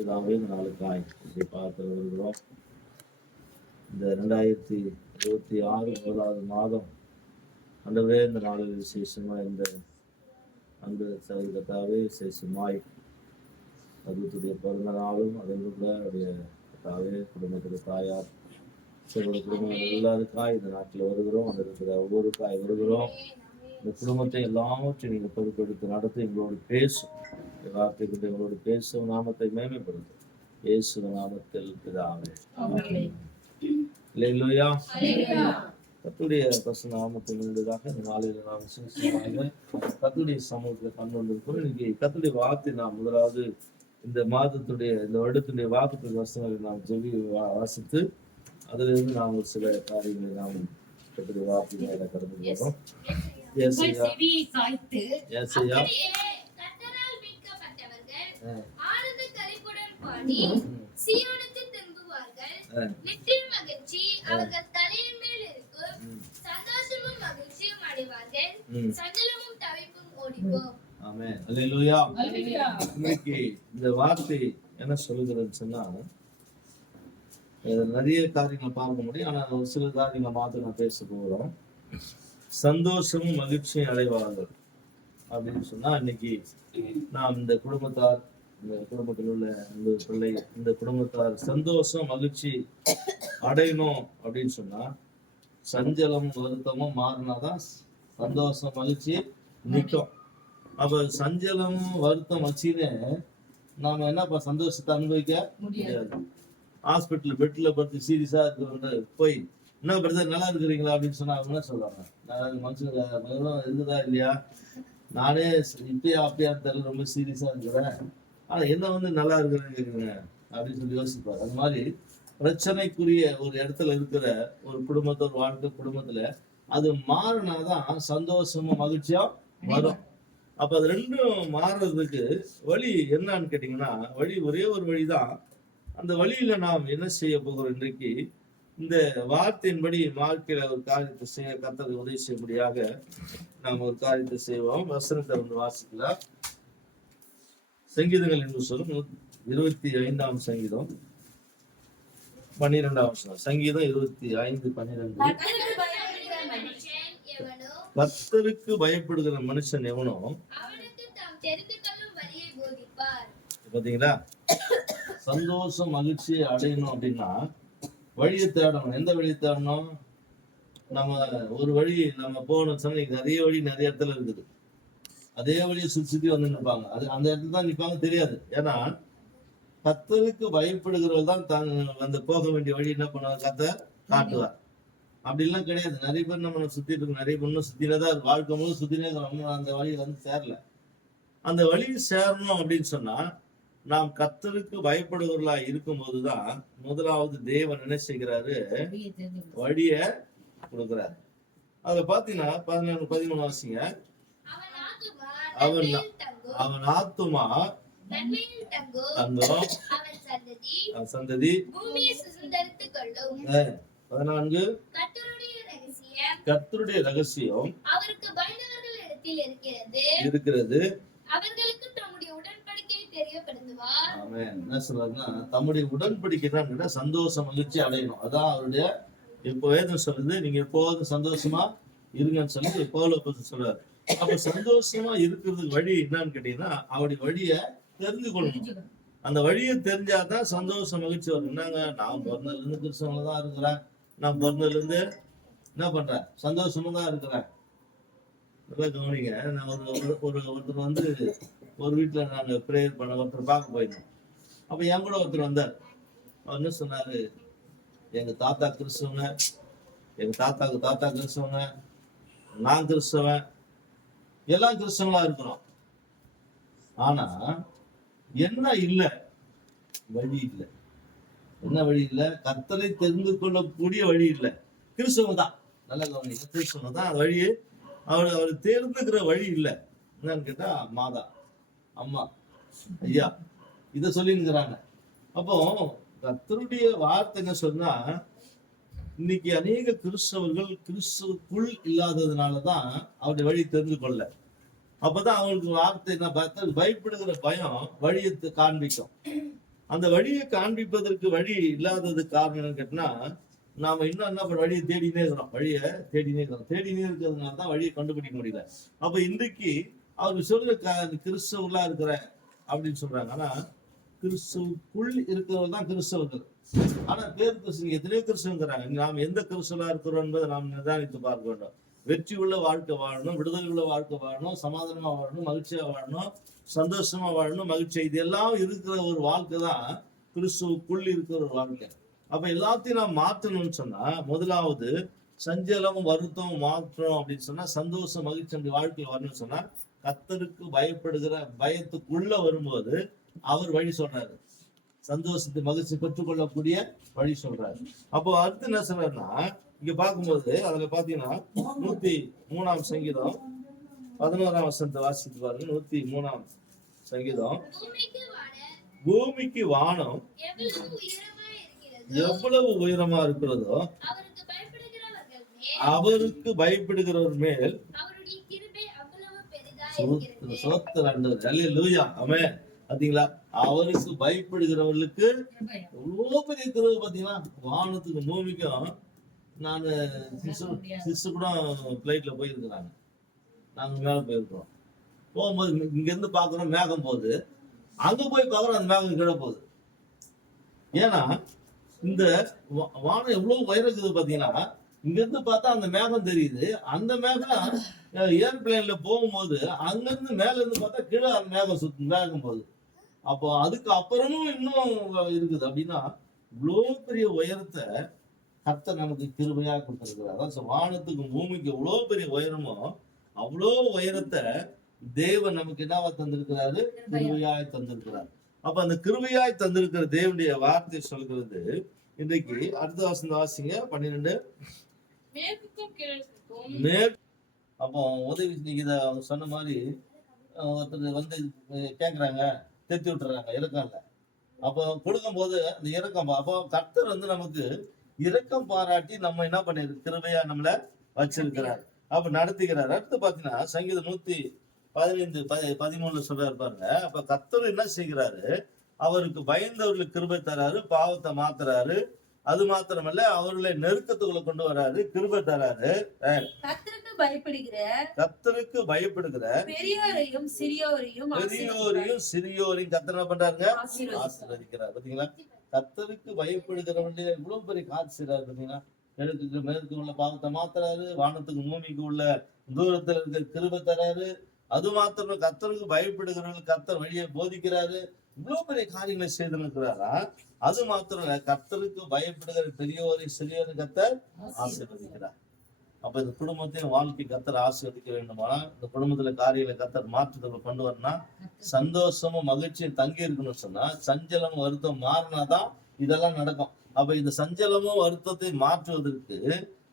இதாகவே இந்த நாளுக்காய் இப்படி பார்த்து வருகிறோம். இந்த 2026 முதலாவது மாதம் அண்டவே இந்த நாளில் விசேஷமா இந்த அந்த கத்தாவே விசேஷமாய் அதுடைய பிறந்த நாளும் அதே போல அவருடைய கத்தாவே குடும்பத்துடைய தாயார் சில குடும்பம் எல்லாருக்காய் இந்த நாட்டில் வருகிறோம். அந்த இருக்கிற ஒவ்வொருக்காய் வருகிறோம். இந்த குடும்பத்தை எல்லாவற்றையும் நீங்க பொறுப்பெடுத்து நடத்தி எங்களோடு பேசும் வார்த்தை கொண்டு எங்களோடு பேசும் நாமத்தை மேன்மைப்படுத்தும் இயேசு நாமத்தில் பிதாவே. அல்லேலூயா. கர்த்தருடைய பரிசுத்த நாமத்தின் முன்னதாக இந்த நாளில் நாம் விசேஷமாக கர்த்தருடைய சமூகத்தில் கண்டு வந்திருக்கிறோம். இன்னைக்கு கர்த்தருடைய வார்த்தை நாம் முதலாவது இந்த மாதத்துடைய இந்த வருடத்துடைய வாக்குறுதி வசனங்களை நாம் ஜெபி வாசித்து அதிலிருந்து நாம் ஒரு சில காரியங்களை நாம் கர்த்தருடைய வார்த்தையை கடந்து போகிறோம். இன்னைக்கு இந்த வார்த்தை என்ன சொல்லுகிறதுன்னு சொன்னா நிறைய காரியங்களை பார்க்க முடியும். ஆனா ஒரு சில காரியங்களை மாத்த நான் பேச போகிறோம். சந்தோஷமும் மகிழ்ச்சியும் அடைவார்கள் அப்படின்னு சொன்னா இன்னைக்கு நாம் இந்த குடும்பத்தார் இந்த குடும்பத்தில் உள்ள இந்த பிள்ளை இந்த குடும்பத்தார் சந்தோஷம் மகிழ்ச்சி அடையணும் அப்படின்னு சொன்னா சஞ்சலமும் வருத்தமும் மாறினாதான் சந்தோஷம் மகிழ்ச்சி நிற்கும். அப்ப சஞ்சலமும் வருத்தம் வச்சுன்னு நாம என்னப்பா சந்தோஷத்தை அனுபவிக்க முடியாது. ஹாஸ்பிட்டல் பெட்ல படுத்து சீரியஸா இருக்கு போய் என்ன பிரதர் நல்லா இருக்கிறீங்களா அப்படின்னு சொன்னா அவங்க என்ன சொல்றாங்க, மனுஷங்க இருக்குதா இல்லையா, நானே இப்பயா அப்பயா தெரியல ரொம்ப சீரியஸா இருக்கிறேன், ஆனா என்ன நல்லா இருக்கிறேன்னு கேக்குறேங்க அப்படின்னு சொல்லி யோசிப்பாரு. அது மாதிரி பிரச்சனைக்குரிய ஒரு இடத்துல இருக்கிற ஒரு குடும்பத்தோட வாழ்க்கை குடும்பத்துல அது மாறினாதான் சந்தோஷமும் மகிழ்ச்சியா வரும். அப்ப அது ரெண்டும் மாறுறதுக்கு வழி என்னன்னு கேட்டீங்கன்னா வழி ஒரே ஒரு வழிதான். அந்த வழியில நாம் என்ன செய்ய போகிறோம், இன்றைக்கு இந்த வார்த்தையின்படி வாழ்க்கையில ஒரு காரியத்தை செய்ய கர்த்தர் உதவி செய்யும்படியாக நாம் ஒரு காரியத்தை செய்வோம். வசனத்தை வாசிக்கலாம். சங்கீதங்கள் என்று சொல்லும் 25ஆம் சங்கீதம் 12ஆம் வசனம். சங்கீதம் 25:12. கர்த்தருக்கு பயப்படுகிற மனுஷன் எவனோ பாத்தீங்களா, சந்தோஷம் மகிழ்ச்சி அடையணும் அப்படின்னா வழியை தேடணும். எந்த வழியை தேடணும்? நம்ம ஒரு வழி நம்ம போகணும் சொன்னா நிறைய வழி நிறைய இடத்துல இருக்குது. அதே வழியை சுத்தி வந்து நிற்பாங்க. அது அந்த இடத்துல தான் நிற்பாங்க, தெரியாது. ஏன்னா கர்த்தருக்கு பயப்படுகிறவர்கள் தான் தான் அந்த போக வேண்டிய வழி என்ன பண்ணுவாங்க, கர்த்தர் காட்டுவார். அப்படிலாம் கிடையாது. நிறைய பேர் நம்ம சுத்திட்டு இருக்கோம், நிறைய பொண்ணு சுத்தினதான் வாழ்க்கை போது சுத்தினே நம்ம அந்த வழி சேரல. அந்த வழி சேரணும் அப்படின்னு சொன்னா நாம் கர்த்தருக்கு பயப்படுகிறவர்களா இருக்கும் போதுதான் முதலாவது தேவன் என்ன செய்கிறாரு, வழிய கொடுக்கிறாரு. அதுல பாத்தீங்கன்னா 14-13 வாசிங்க. அவன் ஆத்துமா தங்கம் சந்ததி 14 கர்த்தருடைய ரகசியம் இருக்கிறது. என்ன சொல்றாருன்னா தம்முடைய உடன்படிக்கை தான் சந்தோஷம் மகிழ்ச்சி அடையணும். அதான் அவருடைய இப்போ வேதம் சொல்லுது, நீங்க எப்போதும் சந்தோஷமா இருங்கன்னு சொல்லி பவுல் சொல்றாரு. அப்ப சந்தோஷமா இருக்கிறதுக்கு வழி என்னன்னு கேட்டீங்கன்னா அவருடைய வழிய தெரிந்து கொள்ளணும். அந்த வழியை தெரிஞ்சாதான் சந்தோஷம் மகிழ்ச்சி வரும். என்னங்க நான் பிறந்ததுல இருந்து கிறிஸ்தவங்கள தான் இருக்கிறேன், நான் பிறந்ததுல இருந்து என்ன பண்றேன் சந்தோஷமா தான் இருக்கிறேன். நல்லா கவனிங்க. நான் ஒருத்தர் ஒரு வீட்டுல நாங்க பிரேயர் பண்ண ஒருத்தர் பார்க்க போயிருந்தோம். அப்ப என் கூட ஒருத்தர் வந்தார். அவர் என்ன சொன்னாரு, எங்க தாத்தா கிறிஸ்தவங்க, எங்க தாத்தாக்கு தாத்தா கிறிஸ்தவங்க, நான் கிறிஸ்தவன், எல்லாம் கிறிஸ்தவங்களா இருக்கிறோம். ஆனா என்ன இல்ல, வழி இல்லை. என்ன வழி இல்லை? கர்த்தரை தெரிந்து கொள்ளக்கூடிய வழி இல்லை. கிறிஸ்தவங்க தான், நல்ல கவனிங்க, கிறிஸ்தவங்க தான் வழி. அவர் தேர்ந்துக்கிற வழி இல்லை. என்னன்னு கேட்டா மாதா அம்மா ஐயா இத சொல்லிருக்கிறாங்க. அப்போ கர்த்தருடைய வார்த்தை என்ன சொன்னா, இன்னைக்கு அநேக கிறிஸ்தவர்கள் கிறிஸ்துவுக்குள் இல்லாததுனாலதான் அவருடைய வழி தெரிந்து கொள்ள. அப்பதான் அவங்களுக்கு வார்த்தை என்ன பார்த்தா பயப்படுகிற பயம் வழியை காண்பிக்கும். அந்த வழியை காண்பிப்பதற்கு வழி இல்லாதது காரணம் என்னன்னு கேட்டா, நாம இன்னும் என்ன வழியை தேடினே இருக்கிறோம், வழியை தேடினே இருக்கிறதுனால தான் வழியை கண்டுபிடிக்க முடியல. அப்ப இன்றைக்கு அவர் சொல்ற கிறிஸ்தவர்களா இருக்கிற அப்படின்னு சொல்றாங்க. ஆனா கிறிஸ்துவுக்குள் இருக்கிறவர்கள் தான் கிறிஸ்தவர்கள். ஆனா பேர் கிறிஸ்து எத்தனையோ கிறிஸ்தவங்கிறாங்க. நாம் எந்த கிறிஸ்தவலா இருக்கிறோம் என்பதை நாம் நிதானித்து பார்க்க வேண்டும். வெற்றி உள்ள வாழ்க்கை வாழணும், விடுதலை உள்ள வாழ்க்கை வாழணும், சமாதானமா வாழணும், மகிழ்ச்சியா வாழணும், சந்தோஷமா வாழணும், மகிழ்ச்சி, இது எல்லாம் இருக்கிற ஒரு வாழ்க்கை தான் கிறிஸ்துவுக்குள் இருக்கிற ஒரு வாழ்க்கை. அப்ப எல்லாத்தையும் நாம் மாற்றணும்னு சொன்னா, முதலாவது சஞ்சலமும் வருத்தமும் மாற்றணும் அப்படின்னு சொன்னா, சந்தோஷம் மகிழ்ச்சி அப்படி வாழ்க்கையில் வரணும்னு சொன்னா, கர்த்தருக்கு பயப்படுகிற பயத்துக்குள்ள வரும்போது அவர் வழி சொல்றாரு, சந்தோஷத்தை மகிழ்ச்சி பெற்றுக்கொள்ளக்கூடிய வழி சொல்றாரு. அப்போ அடுத்து என்ன சொல்றாருன்னா, இங்க பார்க்கும்போது அதுல பாத்தீங்கன்னா 103ஆம் சங்கீதம் 11ஆம் வசனத்தை வாசித்து பாருங்க. 103ஆம் சங்கீதம். பூமிக்கு வானம் எவ்வளவு உயரமா இருக்கிறதோ அவருக்கு பயப்படுகிறவர் மேல் பாத்தீங்களா, அவருக்கு பயப்படுகிறவர்களுக்கு எவ்வளவு பெரிய கிருபை. பாத்தீங்களா, வானத்துக்கு பூமிக்கும். நான் சிஸ்டர் கூட பிளைட்ல போயிருக்கிறாங்க, நாங்க மேல போயிருக்கிறோம். போகும்போது இங்க இருந்து பாக்குறோம் மேகம் போகுது, அங்க போய் பாக்குறோம் அந்த மேகம் கீழே போகுது. ஏன்னா இந்த வானம் எவ்வளவு உயரம் இருக்குது பாத்தீங்கன்னா, இங்க இருந்து பார்த்தா அந்த மேகம் தெரியுது, அந்த மேகம் ஏர்பிளைன்ல போகும்போது அங்க இருந்து மேல இருந்து பார்த்தா கீழே அந்த மேகம் போகுது. அப்போ அதுக்கு அப்புறமும் இன்னும் இருக்குது. அப்படின்னா இவ்வளவு பெரிய உயரத்தை கர்த்தர் நமக்கு கிருபையா கொடுத்திருக்கிறார். வானத்துக்கு பூமிக்கு எவ்வளவு பெரிய உயரமோ அவ்வளோ உயரத்தை தேவன் நமக்கு என்னவா தந்திருக்கிறாரு, கிருபையாய் தந்திருக்கிறார். அப்ப அந்த கிருபையாய் தந்திருக்கிற தேவனுடைய வார்த்தை சொல்கிறது. இன்றைக்கு அடுத்த வசனம் வாசிங்க 12. அப்போ உதவி நீங்க இத அவங்க சொன்ன மாதிரி ஒருத்தர் வந்து கேக்குறாங்க, தெத்தி விட்டுறாங்க இறக்கம் இல்ல. அப்போ கொடுக்கும் போது அந்த இறக்கம், அப்போ கர்த்தர் வந்து நமக்கு இரக்கம் பாராட்டி நம்ம என்ன பண்ணிருக்கு, கிருபையா நம்மள வச்சிருக்கிறார், அப்ப நடத்துகிறார். அடுத்து பாத்தீங்கன்னா சங்கீதம் 115:13 சொல்றாரு பாருங்க. அப்ப கர்த்தர் என்ன செய்கிறாரு, அவருக்கு பயந்தவர்களுக்கு கிருபை தராரு, பாவத்தை மாத்துறாரு. அது மாத்திரமல்ல, அவர்களை நெருக்கத்துக்குள்ள கொண்டு வராரு, கிருபை தராரு. கர்த்தருக்கு பயப்படுகிற பெரியோரையும் சிறியோரையும் கர்த்தர் என்ன பண்றாருங்க, ஆசீர்வதிக்கிறார். பாத்தீங்களா, கர்த்தருக்கு பயப்படுகிறவங்க இவ்வளவு பெரிய காட்சி செய்றாரு. பாத்தீங்களா, கிழக்குக்கு மேற்கு உள்ள பாவத்தை மாத்துறாரு, வானத்துக்கு பூமிக்கு உள்ள தூரத்துல இருக்க கிருபை தராரு. அது மாத்திரம் கர்த்தருக்கு பயப்படுகிறவங்களுக்கு கர்த்தர் வழியை போதிக்கிறாரு. இவ்வளவு பெரிய காரியங்களை செய்து இருக்கிறாரா? அது மாத்திரம் கர்த்தருக்கு பயப்படுகிற பெரியோரை சிறியோரை கர்த்தர் ஆசீர்வதிக்கிறார். அப்ப இந்த குடும்பத்தின் வாழ்க்கை கர்த்தர் ஆசீர்வதிக்க வேண்டுமானா, இந்த குடும்பத்துல காரியங்களை கர்த்தர் மாற்றுதல் கொண்டு வரணும்னா, சந்தோஷமும் மகிழ்ச்சியும் தங்கி இருக்கணும்னு சொன்னா, சஞ்சலமும் வருத்தம் மாறினாதான் இதெல்லாம் நடக்கும். அப்ப இந்த சஞ்சலமும் வருத்தத்தை மாற்றுவதற்கு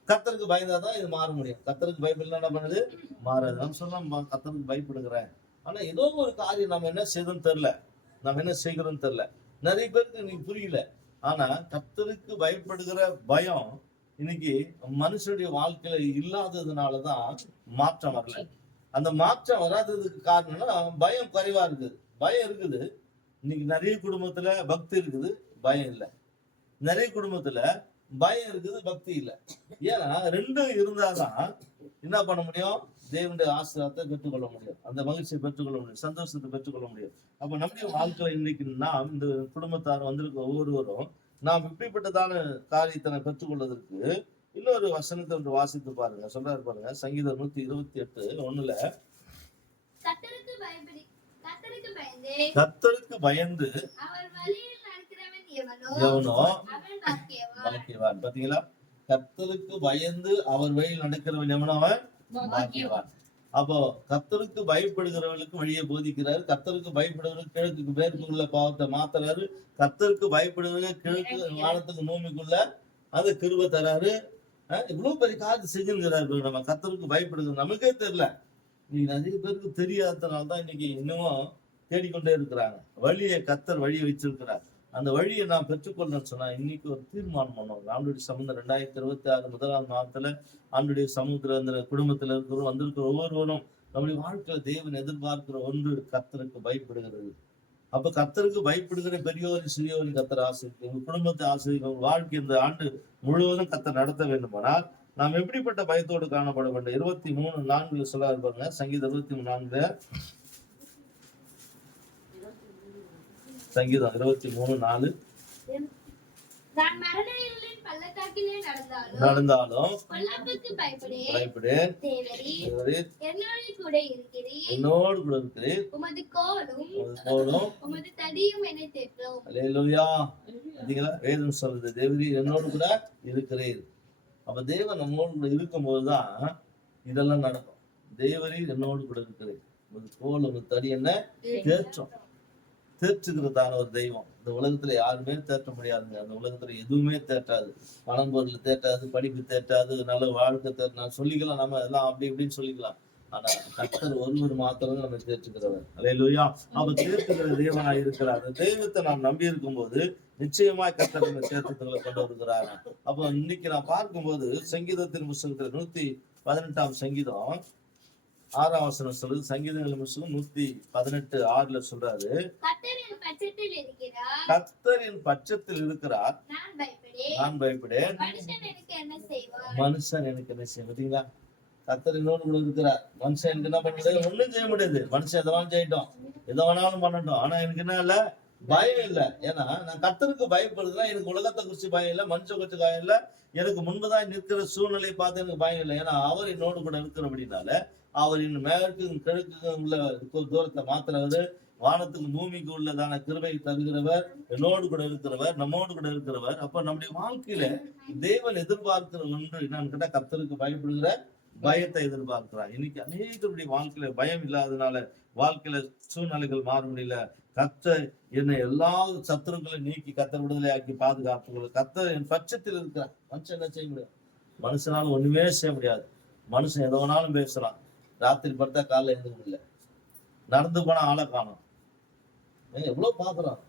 கர்த்தருக்கு பயந்தாதான் இது மாற முடியும். கர்த்தருக்கு பயப்படல என்ன பண்ணுது, மாறாது. நம்ம சொல்லலாம் கர்த்தருக்கு பயப்படுகிறேன், ஆனா ஏதோ ஒரு காரியம் நம்ம என்ன செய்யணும்னு தெரியல, நம்ம என்ன செய்கிறோம்னு தெரியல. நிறைய பேருக்கு இன்னைக்கு புரியல. ஆனா கர்த்தருக்கு பயப்படுகிற பயம் இன்னைக்கு மனுஷனுடைய வாழ்க்கையில இல்லாததுனாலதான் மாற்றம் வரல. அந்த மாற்றம் வராததுக்கு காரணம்னா பயம் குறைவா இருக்குது. பயம் இருக்குது. இன்னைக்கு நிறைய குடும்பத்துல பக்தி இருக்குது, பயம் இல்லை. நிறைய குடும்பத்துல பயம் இருக்குது, பக்தி இல்லை. ஏன்னா ரெண்டும் இருந்தாதான் என்ன பண்ண முடியும், தேவனுடைய ஆசீர்வாதத்தை பெற்றுக்கொள்ள முடியும், அந்த மகிழ்ச்சியை பெற்றுக்கொள்ள முடியும், சந்தோஷத்தை பெற்றுக்கொள்ள முடியும். அப்ப நம்முடைய வாழ்க்கையில இன்னைக்கு நாம் இந்த குடும்பத்தார் வந்திருக்க ஒவ்வொருவரும் நாம் இப்படிப்பட்டதான காரியத்தை பெற்றுக்கொள்வதற்கு இன்னொரு வசனத்தை ஒன்று வாசித்து பாருங்க. சொல்றாரு பாருங்க, சங்கீதம் 128:1. கர்த்தருக்கு பயந்து எவனோ பாக்கியவான். பாத்தீங்களா, கர்த்தருக்கு பயந்து அவர் வழியில் நடக்கிறவன் எவனோ அவன் பாக்கியவான். அப்போ கர்த்தருக்கு பயப்படுகிறவர்களுக்கு வழியை போதிக்கிறாரு. கர்த்தருக்கு பயப்படுறவர்கள் கிழக்குக்கு மேற்கு உள்ள பாவத்தை மாத்துறாரு. கர்த்தருக்கு பயப்படுறவர்கள் கிழக்கு வானத்துக்கு பூமிக்குள்ள அது கிருபை தராரு. இவ்வளவு பெரிய காரியத்தை செஞ்சிருக்கிறாரு. நம்ம கர்த்தருக்கு பயப்படுகிறது நமக்கே தெரியல. இன்னைக்கு நிறைய பேருக்கு தெரியாததுனால்தான் இன்னைக்கு இன்னமும் தேடிக்கொண்டே இருக்கிறாங்க. வழியை கர்த்தர் வழியை வச்சிருக்கிறார். அந்த வழியை நான் பெற்றுக்கொள்ளணும்னு சொன்னா இன்னைக்கு ஒரு தீர்மானம் பண்ணுவோம். ஆண்டுடைய சமூகம் 2026 முதலாம் மாதத்துல ஆண்டுடைய சமூகத்துல இந்த குடும்பத்துல வந்திருக்கிற ஒவ்வொருவரும் நம்முடைய வாழ்க்கையில தேவன் எதிர்பார்க்கிற ஒன்று கர்த்தருக்கு பயப்படுகிறது. அப்ப கர்த்தருக்கு பயப்படுகிற பெரியோரின் சிறியோரின் கர்த்தர் ஆசீர்வதிக்க, உங்க குடும்பத்தை ஆசீர்வதிக்க, உங்க வாழ்க்கை இந்த ஆண்டு முழுவதும் கர்த்தர் நடத்த வேண்டுமானால் நாம் எப்படிப்பட்ட பயத்தோடு காணப்பட வேண்டும்? 23:4 சொல்ல இருப்பாங்க. சங்கீதம் 23:4. சங்கீதம் 23:4. நான் மரண இருளின் பள்ளத்தாக்கிலே நடந்தாலும் பயப்படேன். தேவரீர் என்னோடு கூட இருக்கிறீர். உமது கோலும் உமது தடியும் என்னை தேற்றும். அல்லேலூயா. பாத்தீங்களா? வேதம் சொல்றது தேவரீர் என்னோடு கூட இருக்கிறீர். அப்ப தேவன் நம்மோடு கூட இருக்கும் போதுதான் இதெல்லாம் நடக்கும். தேவரீர் என்னோடு கூட இருக்கிறீர். உமது கோல் உமது தடி என்ன தேற்றும். தேற்றுகிறதான ஒரு தெய்வம் இந்த உலகத்துல யாருமே தேற்ற முடியாதுங்க. அந்த உலகத்துல எதுவுமே தேற்றாது. பணம் பொருள் தேற்றாது, படிப்பு தேற்றாது, நல்ல வாழ்க்கை நான் சொல்லிக்கலாம், நம்ம எல்லாம் அப்படி இப்படின்னு சொல்லிக்கலாம். ஆனா கர்த்தர் ஒருவர் மாத்திரம் நம்ம தேற்றுகிறவர். அல்லேலூயா. அப்ப தேற்றுகிற தேவனாய் இருக்கிறார். அந்த தெய்வத்தை நாம் நம்பி இருக்கும் போது நிச்சயமாய் கர்த்தர் இந்த தேற்றத்துகளை கொண்டு வருகிறார். அப்ப இன்னைக்கு நான் பார்க்கும்போது சங்கீதத்தின் புத்தகத்துல 118 சங்கீதம் 6 வசனம் சொல்லுது. சங்கீதங்கள் புத்தகம் 118:6 சொல்றாரு, கர்த்தரின் பட்சத்தில் இருக்கிறார், நான் பயப்படேன். மனுஷன் எனக்கு என்ன செய்ய? பாத்தீங்களா? கர்த்தர் இன்னொரு கூட இருக்கிறார். மனுஷன் எனக்கு என்ன பண்ண? ஒண்ணும் செய்ய முடியாது. மனுஷன் எதை வேணாலும் செய்யட்டும், எதை வேணாலும் பண்ணட்டும். ஆனா எனக்கு என்ன இல்ல? பயம் இல்லை. ஏன்னா நான் கர்த்தருக்கு பயப்படுறதுனா எனக்கு உலகத்தை குறிச்சு பயம் இல்லை, மனுஷன் குறிச்சு பயம் இல்லை, எனக்கு முன்புதான் நிற்கிற சூழ்நிலையை பார்த்து எனக்கு பயம் இல்லை. ஏன்னா அவர் என்னோடு கூட இருக்கிறபடினால அவரின் மேற்கும் கிழக்கும் உள்ள தூரத்தை மாத்துறவரு, வானத்துக்கு பூமிக்கு உள்ளதான கிருபை தருகிறவர், என்னோடு கூட இருக்கிறவர், நம்மோடு கூட இருக்கிறவர். அப்ப நம்முடைய வாழ்க்கையில தேவன் எதிர்பார்க்கிற ஒன்று என்னன்னு கேட்டா கர்த்தருக்கு பயப்படுகிற பயத்தை எதிர்பார்க்கிறார். இன்னைக்கு அநேகருடைய வாழ்க்கையில பயம் இல்லாததுனால வாழ்க்கையில சூழ்நிலைகள் மாற முடியல. கர்த்தர் என்னை எல்லா சத்துருக்களையும் நீக்கி கர்த்தர் விடுதலையாக்கி பாதுகாப்பு. கர்த்தர் என் பட்சத்தில் இருக்கிறார். மனுஷன் என்ன செய்ய முடியாது? மனுஷனால ஒண்ணுமே செய்ய முடியாது. மனுஷன் எதை வேணாலும் பேசலாம். ராத்திரி படுத்தா காலைல எழுந்து முடியல, நடந்து போனா ஆளை காணும். எவ்வளவு பாக்குறோம்.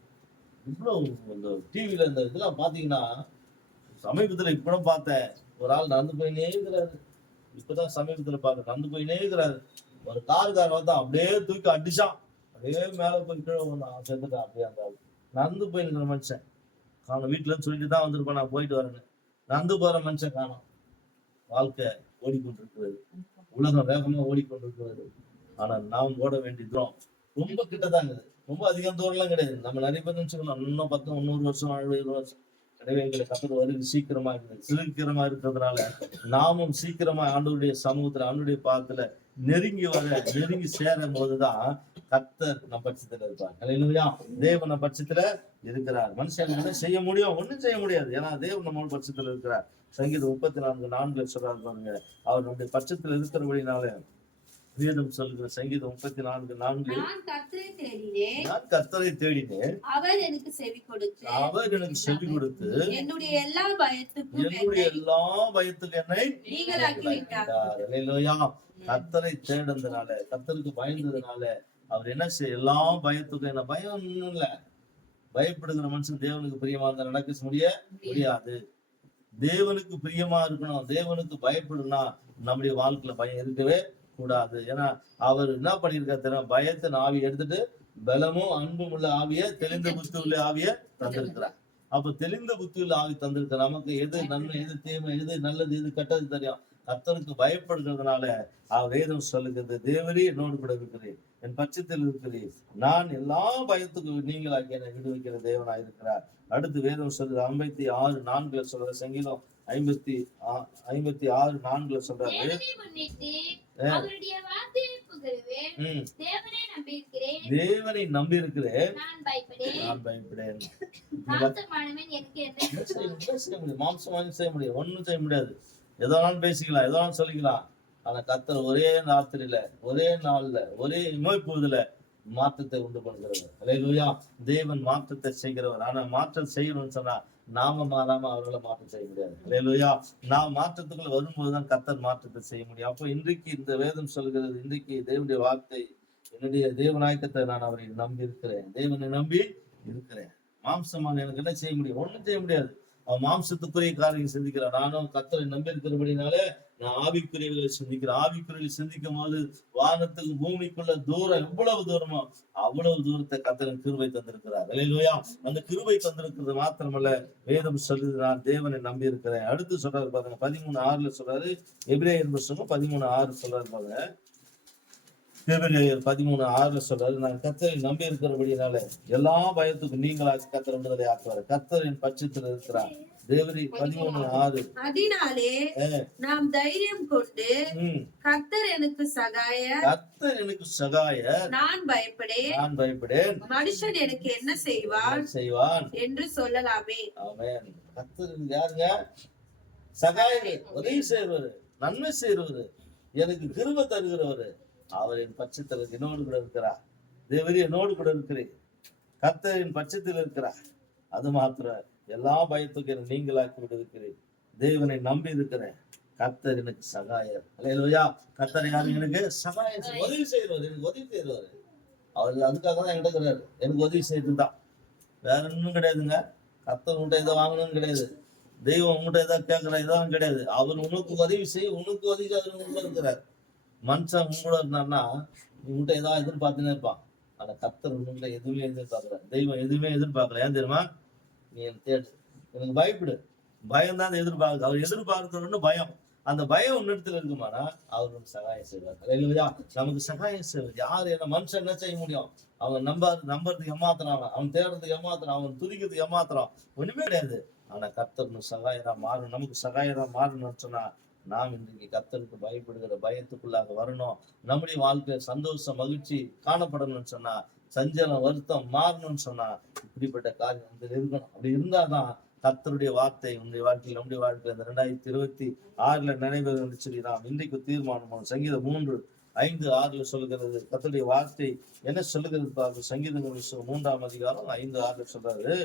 இவ்வளவு இந்த டிவில இந்த இதெல்லாம் பாத்தீங்கன்னா, சமீபத்துல இப்ப பார்த்தேன், ஒரு ஆள் நடந்து போயினே இருக்கிறாரு. இப்பதான் சமீபத்துல பாக்க நடந்து போயினே இருக்கிறாரு. ஒரு காருக்காரன் வந்து அப்படியே தூக்கி அடிச்சான், அப்படியே மேல போய் கீழே வந்தான், செத்துட்டான். அப்படியே அந்த ஆள் நடந்து போயிருக்கிற மனுஷன் காணும். வீட்டுல இருந்து சொல்லிட்டு தான் வந்திருப்பேன், நான் போயிட்டு வரேன்னு. நடந்து போற மனுஷன் காணும். வாழ்க்கை ஓடிக்கொண்டிருக்கிறது, உலகம் வேகமா ஓடிக்கொண்டிருக்கிறது. ஆனா நாம் ஓட வேண்டிய தூரம் ரொம்ப கிட்டதான் இருக்குது. ரொம்ப அதிகம் தூரம் எல்லாம் கிடையாது. நம்ம நிறைய பேர் நினைச்சுக்கலாம் இன்னும் 10 100 வருஷம் 20 வருஷம் கிடையவே கிடையாது. கத்தர் வருது சீக்கிரமா இருக்குது. சீக்கிரமா இருக்கிறதுனால நாமும் சீக்கிரமா ஆண்டவருடைய சமூகத்துல ஆண்டவருடைய பாதத்துல நெருங்கி சேரும் போதுதான் கர்த்தர் நம் பட்சத்துல இருப்பார். அல்லேலூயா. தேவன் நம் பட்சத்துல இருக்கிறார். மனுஷன் செய்ய முடியும்? ஒண்ணும் செய்ய முடியாது. ஏன்னா தேவன் நம்ம பட்சத்துல இருக்கிறார். சங்கீதம் 34:4 சொல்றாரு பாருங்க, அவர் நம்முடைய பட்சத்துல இருக்கிறபடினால வேதம் சொல்லுகிற சங்கீதம் 34:4, நான் கர்த்தரை தேடினேன், அவர் எனக்கு செவி கொடுத்து என்னுடைய எல்லா பயத்துக்கும் என்னை நீங்களாக்கி விட்டார். அல்லேலூயா. கர்த்தரை தேடுறதுனால, கர்த்தருக்கு பயந்ததுனால அவர் என்ன செய்ய? எல்லா பயத்துக்கும் என்ன பயம் ஒண்ணும் இல்ல. பயப்படுகிற மனுஷன் தேவனுக்கு பிரியமா இருந்தா நடக்க முடியாது. தேவனுக்கு பிரியமா இருக்கணும். தேவனுக்கு பயப்படுனா நம்முடைய வாழ்க்கையில பயம் இருக்கவே கூடாது. ஏன்னா அவர் என்ன பண்ணிருக்காரு தெரியும்? பயத்தின் ஆவியை எடுத்துட்டு பலமும் அன்பும் உள்ள ஆவிய, தெளிந்த புத்தி உள்ள ஆவிய தந்திருக்கிறார். அப்ப தெளிந்த புத்தி உள்ள ஆவி தந்திருக்க நமக்கு எது நன்மை, எது தீமை, எது நல்லது, எது கெட்டது தெரியும். கர்த்தருக்கு பயப்படுகிறதுனால வேதம் சொல்லுகிறது, தேவரே என்னோடு கூட இருக்கிறேன், என் பட்சத்தில் இருக்கிறேன், நான் எல்லா பயத்துக்கும் நீங்களாக்கி என்னை விடுவிக்கிற தேவனாய் இருக்கிறார். அடுத்து வேதம் சொல்றது 56:4 சொல்ற சங்கீதம் 56:4 சொல்றாரு, தேவனை நம்பி இருக்கிறேன், நான் பயப்படேன். மாம்சமான செய்ய முடியும்? ஒண்ணும் செய்ய முடியாது. எதனாலும் பேசிக்கலாம், எதனாலும் சொல்லிக்கலாம். ஆனா கர்த்தர் ஒரே ராத்திரியில, ஒரே நாள்ல, ஒரே இமைப்பொழுதுல மாற்றத்தை உண்டு பண்ணுகிறவர். அல்லேலூயா. தேவன் மாற்றத்தை செய்கிறவர். ஆனா மாற்றம் செய்யணும்னு சொன்னா நாம மாறாம அவர்களை மாற்றம் செய்ய முடியாது. அல்லேலூயா. நாம் மாற்றத்துக்குள்ள வரும்போதுதான் கர்த்தர் மாற்றத்தை செய்ய முடியும். அப்போ இன்றைக்கு இந்த வேதம் சொல்கிறது, இன்றைக்கு தேவனுடைய வார்த்தை, என்னுடைய தேவநாயகத்தை நான் அவரை நம்பி இருக்கிறேன், தேவனை நம்பி இருக்கிறேன். மாம்சமான எனக்கு என்ன செய்ய முடியும்? ஒண்ணும் செய்ய முடியாது. அவன் மாம்சத்துக்குரிய காரியம் சிந்திக்கிறான். நானும் கர்த்தரை நம்பி இருக்கிறபடினாலே நான் ஆவிக்குரியவர்களை சிந்திக்கிறேன். ஆவிக்குரியவர்களை சிந்திக்கும் போது வானத்துக்கு பூமிக்குள்ள தூரம் எவ்வளவு தூரமோ அவ்வளவு தூரத்தை கர்த்தர் கிருபை தந்திருக்கிறார். அல்லேலூயா. அந்த கிருபை தந்திருக்கிறது மாத்திரமல்ல, வேதம் சொல்லுது நான் தேவனை நம்பி இருக்கிறேன். அடுத்து சொல்றாரு பாருங்க, 13:6 சொல்றாரு. எபிரேயர் புத்தகம் 13:6 சொல்றாரு பாருங்க. எபிரேயர் 13:6 சொல்றாரு, நான் கர்த்தரை நம்பி இருக்கிறபடினால எல்லா பயத்துக்கும் நீங்களாக கர்த்தர் விடுதலை ஆக்குவார். கர்த்தரின் பட்சத்தில் இருக்கிறார். தேவரி 13:6. அதனாலே நாம் தைரியம் கொண்டு கர்த்தர் எனக்கு சகாயர், கர்த்தர் எனக்கு சகாயர், நான் பயப்படேன், மனுஷன் எனக்கு என்ன செய்வான் என்று சொல்லலாமே. ஆமென். கர்த்தர் யாருங்க? சகாயர், உதவி செய்றவர், நன்மை செய்றவர், எனக்கு கிருபை தருகிறவர். அவரின் பட்சத்தில் என்னோடு கூட இருக்கிறார். தேவரி என்னோடு கூட இருக்கிறேன். கர்த்தரின் பட்சத்தில் இருக்கிறார். அது மாத்திரம் எல்லா பயத்துக்கும் நீங்களாக்கி விடுவிக்கிறேன். தேவனை நம்பி இருக்கிறேன். கர்த்தர் எனக்கு சகாயர். அல்லேலூயா. கர்த்தர் யாரு? எனக்கு சகாயர், உதவி செய்யறவர், எனக்கு உதவி செய்யறவர். அவர் அதுக்காக தான் எடுக்கிறாரு, எனக்கு உதவி செய்யறதுதான். வேற ஒன்றும் கிடையாதுங்க. கர்த்தர் உன்கிட்ட எதை வாங்கணும்னு கிடையாது. தெய்வம் உங்கள்கிட்ட எதாவது கேட்கிற இதான் கிடையாது. அவர் உனக்கு உதவி செய்ய, உனக்கு உதவி உள்ள இருக்கிறார். மனுஷன் உங்களோட இருந்தான்னா உங்கள்கிட்ட ஏதாவது எதிர்பார்த்துன்னே இருப்பான். ஆனா கர்த்தர் உங்கள்கிட்ட எதுவுமே எதிர்பார்க்கல. தெய்வம் எதுவுமே எதிர்பார்க்கல. ஏன் தெரியுமா? நீ எனக்கு தேடு, எனக்கு பயப்படு. பயம் தான் எதிர்பார்க்கு. அவர் எதிர்பார்க்கணும்னு பயம். அந்த பயம் உன்னிடத்துல இருக்குமானா அவர் நமக்கு சகாயம் செய்வார். இல்லையா? நமக்கு சகாயம் செய்வார். யாரு என்ன மனுஷன் என்ன செய்ய முடியும்? அவன் நம்புறதுக்கு ஏமாத்துறான், அவன் தேடுறதுக்கு ஏமாத்துறான், அவன் துதிக்கிறதுக்கு ஏமாத்துறான். ஒண்ணுமே கிடையாது. ஆனா கர்த்தர் சகாயரா மாறணும். நமக்கு சகாயரா மாறணும்னு சொன்னா நாம் இன்றைக்கு கர்த்தருக்கு பயப்படுகிற பயத்துக்குள்ளாக வரணும். நம்முடைய வாழ்க்கை சந்தோஷம் மகிழ்ச்சி காணப்படணும்னு சொன்னா, சஞ்சலம் வருத்தம் மாறணும்னு சொன்னா இப்படிப்பட்ட காரியம் இருக்கணும். அப்படி இருந்தாதான் கர்த்தருடைய வார்த்தை உங்களுடைய வாழ்க்கையில் நம்முடைய வாழ்க்கை இந்த 2026 நினைவு சொல்லி நாம் இன்றைக்கு தீர்மானம். சங்கீதம் 3:5-6 சொல்லுகிறது. கர்த்தருடைய வார்த்தை என்ன சொல்லுகிறது பாருங்க. சங்கீதம் 3ஆம் அதிகாரம் 5-6 சொல்றாரு.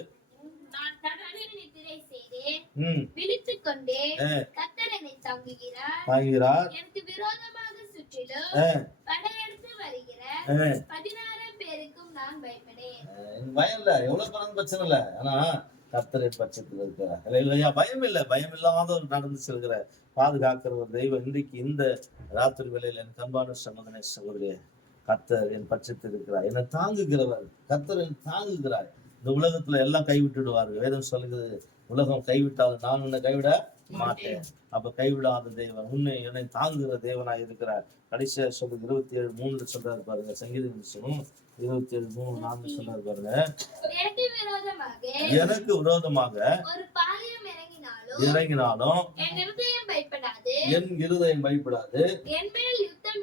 விழித்துக் கொண்டே கர்த்தர் என்னை தாங்குகிறார். எனக்கு விரோதமாக சுற்றிலும் படையெடுத்து வருகிற 16 பேருக்கும் நான் பயப்படேன். பயம் இல்ல, எவ்வளவு பணம் பிரச்சனை இல்ல. ஆனா கர்த்தரின் பட்சத்தில் இருக்கிறார். இல்லையா? பயம் இல்லை. பயம் இல்லாத ஒரு நடந்து செல்கிற பாதுகாக்கிற ஒரு தெய்வம் இன்றைக்கு இந்த ராத்திரி வேளையில் என் கண்பான சகோதரனே சகோதரியே, கர்த்தர் என் பட்சத்தில் இருக்கிறார். என்னை தாங்குகிறவர். கர்த்தர் என்னை தாங்குகிறார். இந்த உலகத்துல எல்லாம் கைவிட்டுடுவார்கள். வேதம் சொல்லுகிறது, உலகம் கைவிட்டாலும் நான் உன்னை கைவிட மாட்டேன். அப்ப கைவிடாத தேவன், உன்னை என்னை தாங்குகிற தேவனாய் இருக்கிறார். கடைசியா சொல்றது 27:3 சொல்றாரு பாருங்க. சங்கீதம் 27:3-4 சொல்றாரு பாருங்க. எனக்கு விரோதமாக ஒரு பாளையம் இறங்கினாலும் என் இருதயம் பயப்படாது, என் மேல் யுத்தம்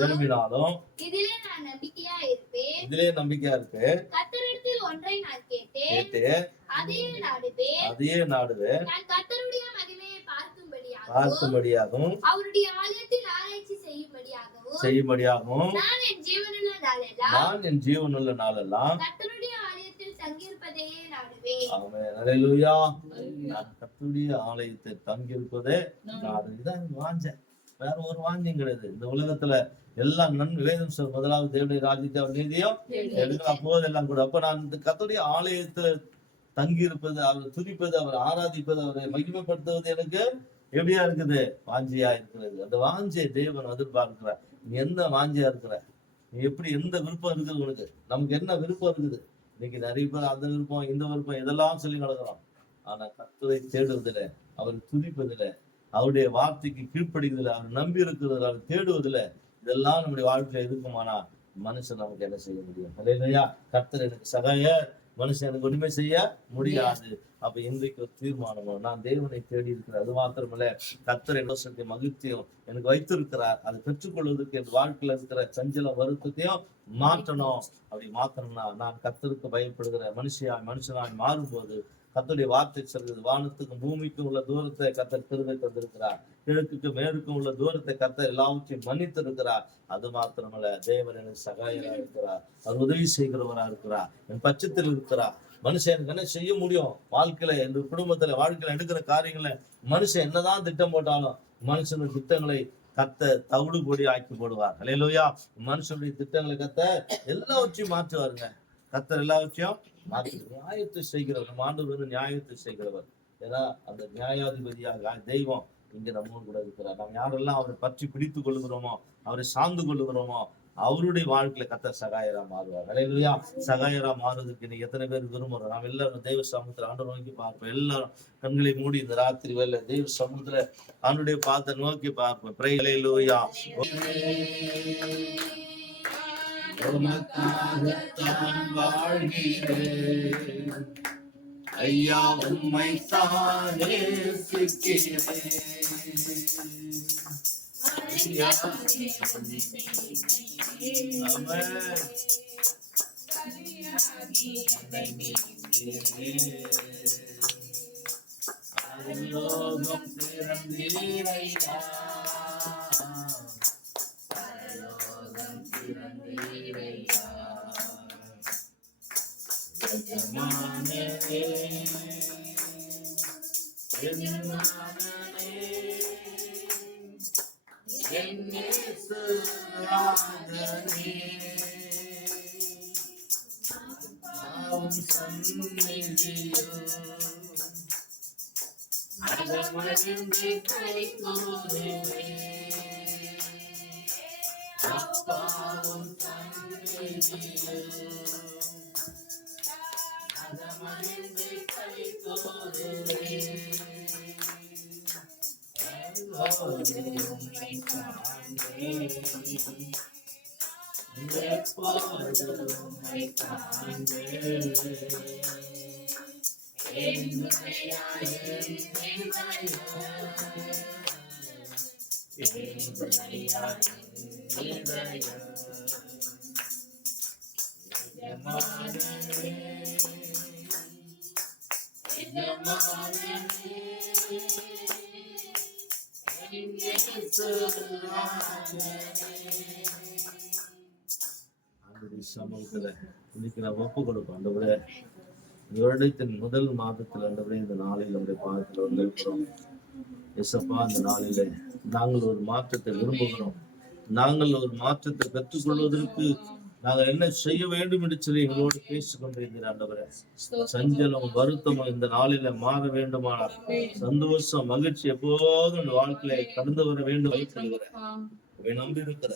எழும்பினாலும் இதிலே நான் நம்பிக்கையா இருப்பேன். கர்த்தரிடத்தில் ஒன்றை நான் கேட்டேன், அதையே நாடுவேன். நான் கர்த்தருடைய மகிமையை பார்க்கும்படியாகவும் அவருடைய ஆலயத்தில் ஆராய்ச்சி செய்யும்படியாகவும் நான் என் ஜீவனுள்ள நாளெல்லாம் கர்த்தருடைய ஆலயத்தில் தங்கியிருப்பதையே நாடுவேன். ஆமென். அல்லேலூயா. நான் கர்த்தருடைய ஆலயத்தில் தங்கியிருப்பதே இதான் வாஞ்சை. வேற ஒரு வாஞ்சியம் கிடையாது. இந்த உலகத்துல எல்லாம் வேதம் சொல் முதலாவது தேவனுடைய ராஜ்யத்தை அவர் நீதியும் எடுக்கலாம் போதெல்லாம் கூட. அப்ப நான் இந்த கர்த்தருடைய ஆலயத்துல தங்கி இருப்பது, அவர் துதிப்பது, அவர் ஆராதிப்பது, அவரை மகிமைப்படுத்துவது எனக்கு எப்படியா இருக்குது? வாஞ்சியா இருக்கிறது. அந்த வாஞ்சியை தேவன் எதிர்பார்க்கிறார். நீ எந்த வாஞ்சியா இருக்கிற? நீ எப்படி, எந்த விருப்பம் இருக்குது உனக்கு? நமக்கு என்ன விருப்பம் இருக்குது? இன்னைக்கு நிறைய பேர் அந்த விருப்பம் இந்த விருப்பம் இதெல்லாம் சொல்லி நடக்கிறோம். ஆனா கர்த்தரை தேடுவதில்லை, அவர் துதிப்பதில்லை, அவருடைய வார்த்தைக்கு கீழ்ப்படுவதில்லை, அவர் நம்பி இருக்கிறதில்லை, அவர் தேடுவதில்லை. இதெல்லாம் நம்முடைய வாழ்க்கையில இருக்குமானா மனுஷன் நமக்கு என்ன செய்ய முடியும்? இல்லையா? கர்த்தர் எனக்கு சகாயர், மனுஷன் எனக்கு ஒண்ணுமே செய்ய முடியாது. அப்ப இன்றைக்கு ஒரு தீர்மானம், நான் தேவனை தேடி இருக்கிறேன். அது மாத்திரமல்ல, கர்த்தர் என்னோட மகிழ்ச்சியும் எனக்கு வைத்திருக்கிறார். அதை பெற்றுக்கொள்வதற்கு என் வாழ்க்கையில இருக்கிற சஞ்சல வருத்தத்தையும் மாற்றணும். அப்படி மாற்றணும்னா நான் கர்த்தருக்கு பயப்படுகிற மனுஷனாய் மாறும்போது கர்த்தருடைய வார்த்தை சொல்கிறது, வானத்துக்கும் பூமிக்கும் உள்ள தூரத்தை கர்த்தர் கிருபை தந்திருக்கிறார். கிழக்குக்கும் மேற்கும் உள்ள தூரத்தை கர்த்தர் எல்லாவற்றையும் மன்னித்து இருக்கிறார். அது மாத்திரமல்ல, தேவன் எனக்கு சகாயரா இருக்கிறார், அவர் உதவி செய்கிறவரா இருக்கிறார், என் பட்சத்தில் இருக்கிறார். மனுஷன் எனக்கு என்ன செய்ய முடியும்? வாழ்க்கையில என் குடும்பத்துல வாழ்க்கையில எடுக்கிற காரியங்களை மனுஷன் என்னதான் திட்டம் போட்டாலும் மனுஷனுடைய திட்டங்களை கர்த்தர் தவிடு பொடி ஆக்கி போடுவார். அல்லேலூயா. மனுஷனுடைய திட்டங்களை கர்த்தர் எல்லாவற்றையும் மாற்றுவாருங்க. கர்த்தர் எல்லாவற்றையும் மாற்றி நியாயத்தை செய்கிறவர். நம்ம ஆண்டவர் நியாயத்தை செய்கிறவர். ஏன்னா அந்த நியாயாதிபதியாக தெய்வம் இங்க நம்ம கூட இருக்கிறார். நாம் யாரெல்லாம் அவரை பற்றி பிடித்து கொள்ளுகிறோமோ, அவரை சார்ந்து கொள்ளுகிறோமோ, அவருடைய வாழ்க்கையில கர்த்தர் சகாயரா மாறுவார். அல்லேலூயா. சகாயரா மாறுவதற்கு நீ எத்தனை பேர் விரும்புறோம்? நாம் எல்லாரும் தெய்வ சமூகத்துல ஆண்டவரை நோக்கி பார்ப்போம். எல்லாரும் கண்களை மூடி இந்த ராத்திரி வேலை தெய்வ சமூகத்துல அவனுடைய பாதத்தை நோக்கி பார்ப்போம். பிரை அல்லேலூயா. உமக்காகத்தான் வாழ்கிறேன் ஐயா, உம்மை தானே நேசிக்கிறேன் ஐயா. ஆமென். பரலோகம் திறந்தீரையா, பரலோகம் திறந்தீரையா, எஜமானே என் மகனே, என் இயேசு ராஜனே, பாவம் சந்நிதியில் அகமகிழ்ந்து களிகூருவேன், அப்பாவும் சந்நிதியில் அகமகிழ்ந்து களிகூருவேன். உம்மை காண்பேன், எப்போதும் உம்மை காண்பேன், என் இதயம், சமூகத்துல இன்னைக்கு நான் ஒப்பு கொடுப்போம். ஆண்டவரே, இந்த வருடத்தின் முதல் மாதத்தில் ஆண்டவரே இந்த நாளில் நம்முடைய பாதத்தில் வந்திருக்கிறோம். எசப்பா, இந்த நாளில நாங்கள் ஒரு மாற்றத்தை விரும்புகிறோம். நாங்கள் ஒரு மாற்றத்தை பெற்றுக்கொள்வதற்கு நாங்கள் என்ன செய்ய வேண்டும் என்று சொல்லி எங்களோடு பேசிக் கொண்டிருக்கிறேன். ஆண்டவரே, சஞ்சலம் வருத்தமும் இந்த நாளில மாற வேண்டுமானால் சந்தோஷம் மகிழ்ச்சி எப்போதும் இந்த வாழ்க்கையில கடந்து வர வேண்டும் வைத்திருக்கிறேன். நம்பி இருக்கிற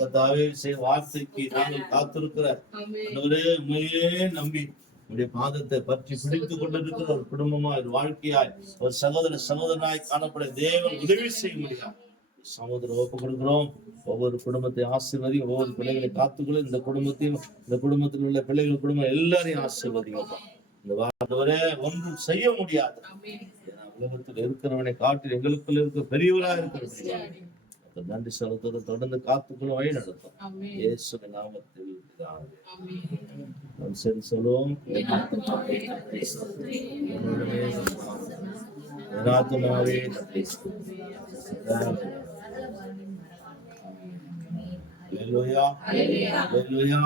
கர்த்தாவே வார்த்தைக்கு நாங்கள் காத்திருக்கிற ஆண்டவரே, உண்மையே நம்பி உடைய பாதத்தை பற்றி பிடித்துக் கொண்டிருக்கிற ஒரு குடும்பமா, ஒரு வாழ்க்கையாய், ஒரு சகோதரனாய் காணப்பட தேவன் உதவி செய்ய முடியாது. சகோதரர் ஒப்பு கொடுக்கிறோம். ஒவ்வொரு குடும்பத்தை ஆசீர்வதி, ஒவ்வொரு பிள்ளைகளை காத்துக்கொள்ள, இந்த குடும்பத்தையும் இந்த குடும்பத்தில் உள்ள பிள்ளைகள் குடும்பம் எல்லாரையும் ஆசீர்வதிங்கப்பா. இந்த வார்த்தை ஒன்றும் செய்ய முடியாது. உலகத்தில் இருக்கிறவனை காட்டில் எங்களுக்குள்ள இருக்க பெரியவரா இருக்கிற நன்றி செலுத்தோடு தொடர்ந்து காத்துக்கொள்ள வழி நடத்தும். இயேசுவின் நாமத்தில் சரி சொல்லுவோம். Hallelujah. Hallelujah.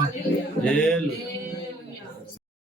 Hallelujah.